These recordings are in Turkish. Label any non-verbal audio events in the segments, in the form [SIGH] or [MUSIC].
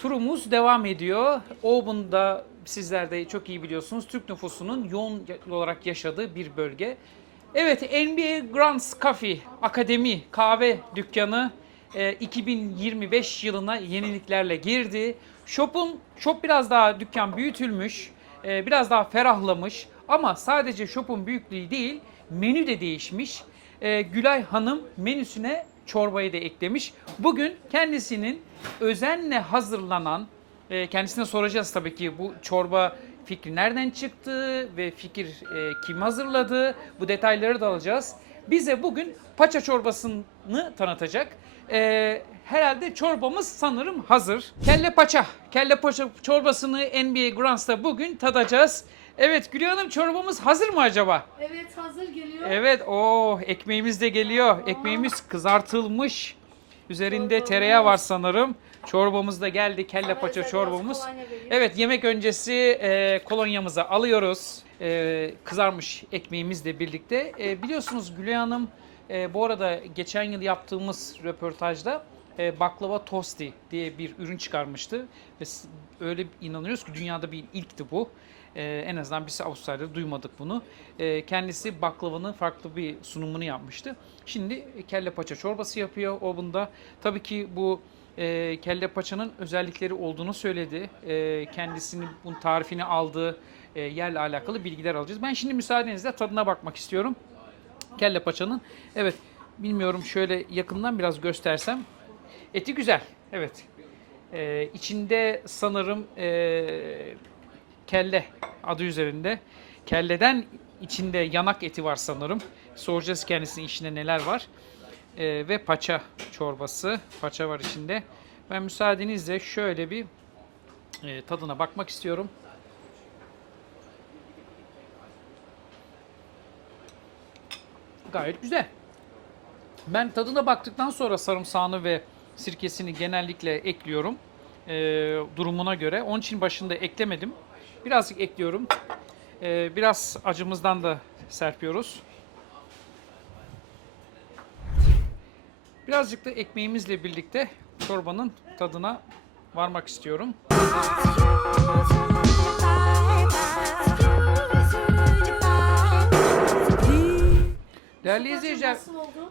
turumuz devam ediyor. Oban'da sizler de çok iyi biliyorsunuz Türk nüfusunun yoğun olarak yaşadığı bir bölge. Evet NBA Grants Cafe Akademi kahve dükkanı e, 2025 yılına yeniliklerle girdi. Shop'un shop biraz daha dükkan büyütülmüş, e, biraz daha ferahlamış ama sadece shop'un büyüklüğü değil menü de değişmiş. E, Gülay Hanım menüsüne çorbayı da eklemiş. Bugün kendisinin özenle hazırlanan, e, kendisine soracağız tabii ki bu çorba fikri nereden çıktı ve fikir e, kim hazırladı bu detayları da alacağız. Bize bugün paça çorbasını tanıtacak. E, herhalde çorbamız sanırım hazır. Kelle paça, kelle paça çorbasını NBA Grants'ta bugün tadacağız. Evet Gülüyor Hanım çorbamız hazır mı acaba? Evet hazır geliyor. Evet, o ekmeğimiz de geliyor. Ekmeğimiz kızartılmış. Üzerinde tereyağı var sanırım. Çorbamız da geldi, kelle paça biraz çorbamız. Evet, yemek öncesi e, kolonyamızı alıyoruz. E, kızarmış ekmeğimizle birlikte. E, biliyorsunuz Gülay Hanım, e, bu arada geçen yıl yaptığımız röportajda e, baklava tosti diye bir ürün çıkarmıştı. Ve öyle inanıyoruz ki dünyada bir ilkti bu. E, en azından biz Avustralya'da duymadık bunu. E, kendisi baklavanın farklı bir sunumunu yapmıştı. Şimdi kelle paça çorbası yapıyor o bunda. Tabii ki bu e, kelle paçanın özellikleri olduğunu söyledi. E, kendisinin bunun tarifini aldığı e, yerle alakalı bilgiler alacağız. Ben şimdi müsaadenizle tadına bakmak istiyorum. Kelle paçanın. Evet bilmiyorum şöyle yakından biraz göstersem. Eti güzel. Evet. E, içinde sanırım e, kelle adı üzerinde. Kelleden içinde yanak eti var sanırım. Soracağız kendisinin içinde neler var. Ee, ve paça çorbası. Paça var içinde. Ben müsaadenizle şöyle bir e, tadına bakmak istiyorum. Gayet güzel. Ben tadına baktıktan sonra sarımsağını ve sirkesini genellikle ekliyorum. Ee, durumuna göre. Onun için başında eklemedim. Birazcık ekliyorum. Ee, biraz acımızdan da serpiyoruz. Birazcık da ekmeğimizle birlikte çorbanın tadına varmak istiyorum. Değerli izleyiciler,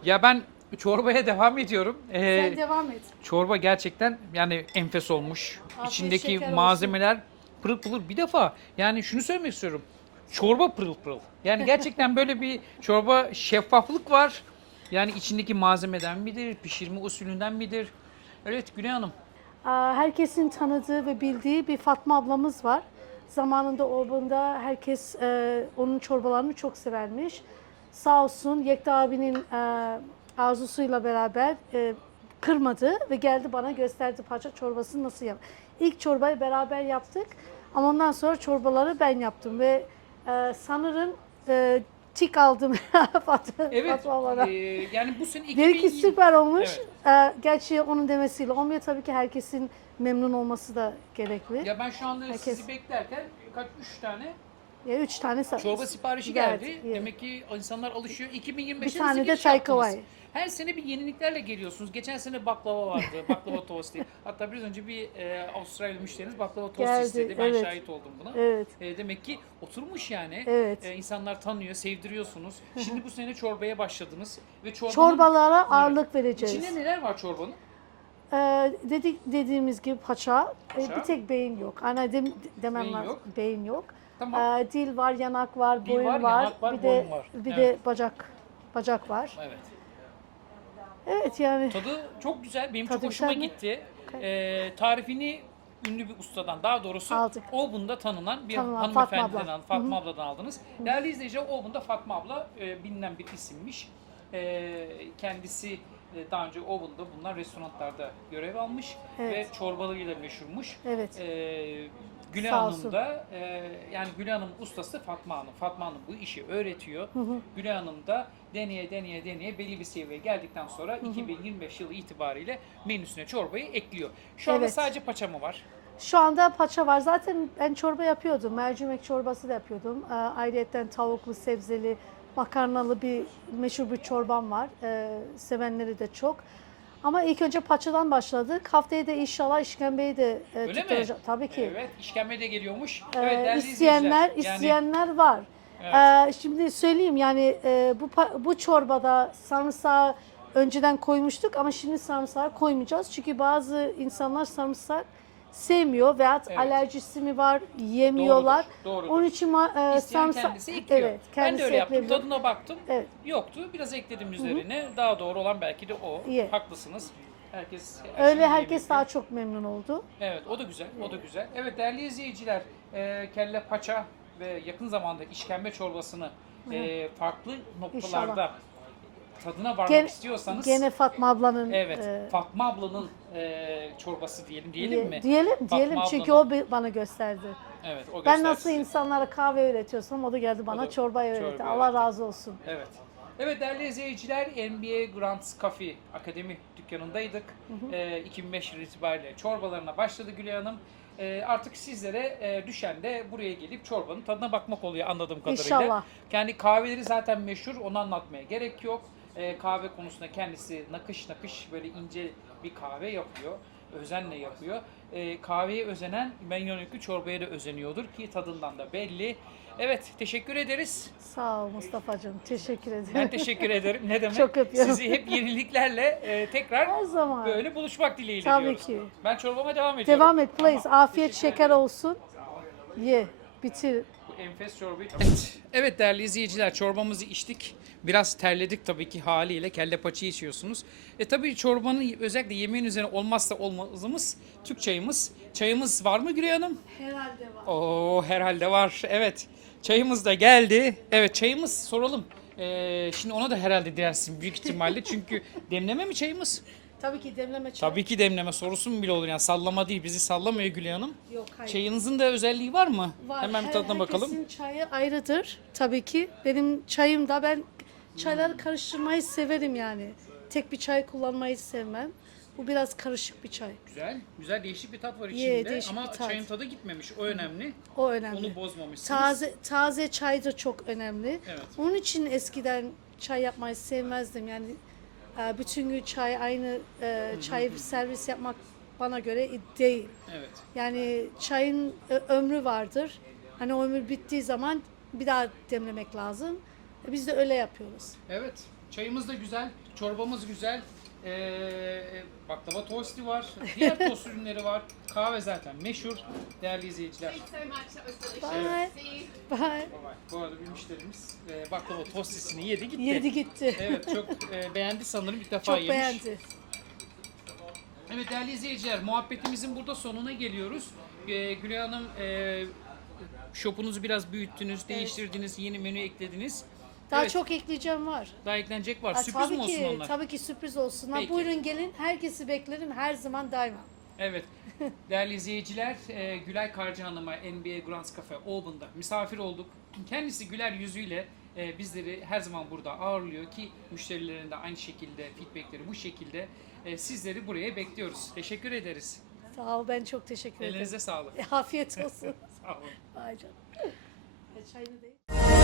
ya ben çorbaya [LAUGHS] devam ediyorum. Ee, Sen devam et. Çorba gerçekten yani enfes olmuş. Afiyet İçindeki şeker olsun. malzemeler pırıl pırıl. Bir defa yani şunu söylemek istiyorum. Çorba pırıl pırıl. Yani gerçekten böyle bir çorba şeffaflık var. Yani içindeki malzemeden midir, pişirme usulünden midir? Evet Güney Hanım. Herkesin tanıdığı ve bildiği bir Fatma ablamız var. Zamanında Orban'da herkes e, onun çorbalarını çok severmiş. Sağ olsun Yekta abinin e, arzusuyla beraber e, kırmadı ve geldi bana gösterdi parça çorbasını nasıl yap. İlk çorbayı beraber yaptık ama ondan sonra çorbaları ben yaptım ve e, sanırım e, tik aldım [LAUGHS] Fatma, Evet. Fatma e, yani bu sene Benimki 2020 süper olmuş. Evet. Ee, gerçi onun demesiyle olmuyor. Tabii ki herkesin memnun olması da gerekli. Ya ben şu anda Herkes- sizi beklerken kaç üç tane Ya üç tane çorba siparişi geldi, geldi. Demek ki insanlar alışıyor. 2025'e Bir tane de Taika yaptınız. Her sene bir yeniliklerle geliyorsunuz. Geçen sene baklava vardı, [LAUGHS] baklava tosti. Hatta biraz önce bir e, Avustralyalı müşteriniz baklava tosti Geldi, istedi. Ben evet. şahit oldum buna. Evet, E, demek ki oturmuş yani. evet. E, insanlar tanıyor, sevdiriyorsunuz. Şimdi bu sene çorbaya başladınız ve çorbanın Çorbalara ağırlık vereceğiz. içinde neler var çorbanın? Ee, dedik dediğimiz gibi paça, e, Paça. bir tek beyin yok. Ana dem, demem Beyin lazım. yok. Beyin yok. Tamam. Ee, dil var, yanak var, Dil boyun var, var, var, bir de var. bir Evet. de bacak bacak var. Evet. Evet yani Tadı çok güzel. Benim Tadı çok hoşuma güzel mi? gitti. Okey. E, tarifini ünlü bir ustadan daha doğrusu Aldık. Oven'da tanınan bir Tanınan hanımefendiden Fatma abla. Fatma abladan aldınız. Değerli izleyiciler Oven'da Fatma abla e, bilinen bir isimmiş. E, kendisi e, daha önce Oven'da bunlar restoranlarda görev almış Evet. ve çorbalarıyla meşhurmuş. evet. E, Gülay Sağ Hanım olsun. da e, yani Gülay Hanım ustası Fatma Hanım. Fatma Hanım bu işi öğretiyor. Hı hı. Gülay Hanım da deneye deneye deneye belli bir seviyeye geldikten sonra 2025 yılı itibariyle menüsüne çorbayı ekliyor. Şu anda Evet. sadece paça mı var? Şu anda paça var. Zaten ben çorba yapıyordum. Mercimek çorbası da yapıyordum. Ee, ayrıyeten tavuklu, sebzeli, makarnalı bir meşhur bir çorbam var. Ee, sevenleri de çok. Ama ilk önce paçadan başladık. Haftaya da inşallah işkembeyi de e, Öyle mi? Tabii ki. Evet, işkembe de geliyormuş. Ee, evet, değerli isteyenler izleyiciler, yani- isteyenler var. Evet. Ee, şimdi söyleyeyim yani e, bu bu çorbada sarımsağı önceden koymuştuk ama şimdi sarımsağı koymayacağız. Çünkü bazı insanlar sarımsak sevmiyor veya Evet. alerjisi mi var yemiyorlar. Doğrudur, doğrudur. Onun için ma- e, İsteyen sarımsak kendisi ekliyor. evet ben de kendisi öyle yaptım. ekleyebilir. Tadına baktım. Evet. Yoktu. Biraz ekledim üzerine. Daha doğru olan belki de o. İyi. Haklısınız. Herkes her Öyle herkes daha çok memnun oldu. Evet o da güzel, o da güzel. Evet değerli izleyiciler, e, kelle paça ve yakın zamanda işkembe çorbasını e, farklı noktalarda İnşallah. Tadına varmak Gene- istiyorsanız Gene Fatma ablanın evet e, Fatma ablanın e, çorbası diyelim diyelim diye- mi? Diyelim, Fatma diyelim çünkü ablanın. o bi- bana gösterdi. Evet o Ben nasıl insanlara kahve öğretiyorsam o da geldi bana da çorba çorba öğretti. öğretti. Allah razı olsun. Evet. Evet değerli izleyiciler NBA Grants Cafe Akademi dükkanındaydık. Ee, 2005 yılı itibariyle çorbalarına başladı Gülay Hanım. Ee, artık sizlere e, düşen de buraya gelip çorbanın tadına bakmak oluyor anladığım kadarıyla. İnşallah. Kendi kahveleri zaten meşhur onu anlatmaya gerek yok. Ee, kahve konusunda kendisi nakış nakış böyle ince bir kahve yapıyor. Özenle yapıyor. Ee, kahveye özenen Menyonikli çorbaya da özeniyordur ki tadından da belli. Evet teşekkür ederiz. Sağ ol Mustafa'cığım. Teşekkür ederim. Ben teşekkür ederim. Ne demek? Çok öpüyorum. Sizi hep yeniliklerle e, tekrar Her zaman. böyle buluşmak dileğiyle Tabii diyoruz. ki. Ben çorbama devam ediyorum. Devam et please. Afiyet şeker olsun. Ye. Bitir. Enfes çorbayı... Evet. evet değerli izleyiciler çorbamızı içtik. Biraz terledik tabii ki haliyle kelle paça içiyorsunuz. E tabii çorbanın özellikle yemeğin üzerine olmazsa olmazımız Türk çayımız. Çayımız var mı Gülay Hanım? Herhalde var. Oo herhalde var. Evet. Çayımız da geldi. Evet çayımız soralım. Ee, şimdi ona da herhalde dersin büyük ihtimalle. Çünkü [LAUGHS] demleme mi çayımız? Tabii ki demleme çay. Tabii ki demleme sorusu mu bile olur yani sallama değil bizi sallamıyor Gülay Hanım. Yok hayır. Çayınızın da özelliği var mı? Var. Hemen bir Her- tadına bakalım. Herkesin çayı ayrıdır tabii ki. Benim çayım da ben çayları karıştırmayı severim yani. Tek bir çay kullanmayı sevmem. Bu biraz karışık bir çay. Güzel, güzel değişik bir tat var Ye, içinde değişik ama bir tat. çayın tadı gitmemiş. O önemli. O önemli. Onu bozmamışsınız. Taze taze çay da çok önemli. Evet. Onun için eskiden çay yapmayı sevmezdim. Yani bütün gün çay aynı e, çay servis yapmak bana göre değil. Evet. Yani çayın ömrü vardır. Hani o ömür bittiği zaman bir daha demlemek lazım. E, Biz de öyle yapıyoruz. Evet. Çayımız da güzel, çorbamız güzel. Ee, baklava tosti var, diğer [LAUGHS] tost ürünleri var. Kahve zaten meşhur değerli izleyiciler. Delicious. Bye. Bye. Bye bye. Bu arada bir müşterimiz e, baklava tostisini yedi gitti. Yedi gitti. Evet çok e, beğendi sanırım ilk defa Çok yemiş. beğendi. Evet değerli izleyiciler muhabbetimizin burada sonuna geliyoruz. Ee, Gülay Hanım e, şopunuzu biraz büyüttünüz, değiştirdiniz, yeni menü eklediniz. Daha Evet, çok ekleyeceğim var. daha eklenecek var. Ha, Sürpriz tabii mi olsun ki, onlar? tabii ki sürpriz olsun. Ha, Peki. buyurun gelin. Herkesi beklerim her zaman daima. Evet. [LAUGHS] Değerli izleyiciler, e, Gülay Karcı Hanım'a NBA Grants Cafe Open'da misafir olduk. Kendisi güler yüzüyle e, bizleri her zaman burada ağırlıyor ki müşterilerin de aynı şekilde feedbackleri bu şekilde e, sizleri buraya bekliyoruz. Teşekkür ederiz. Sağ ol ben çok teşekkür ederim. Elinize sağlık. [LAUGHS] Afiyet olsun. [LAUGHS] Sağ olun. Ay canım. E, Çayını değil.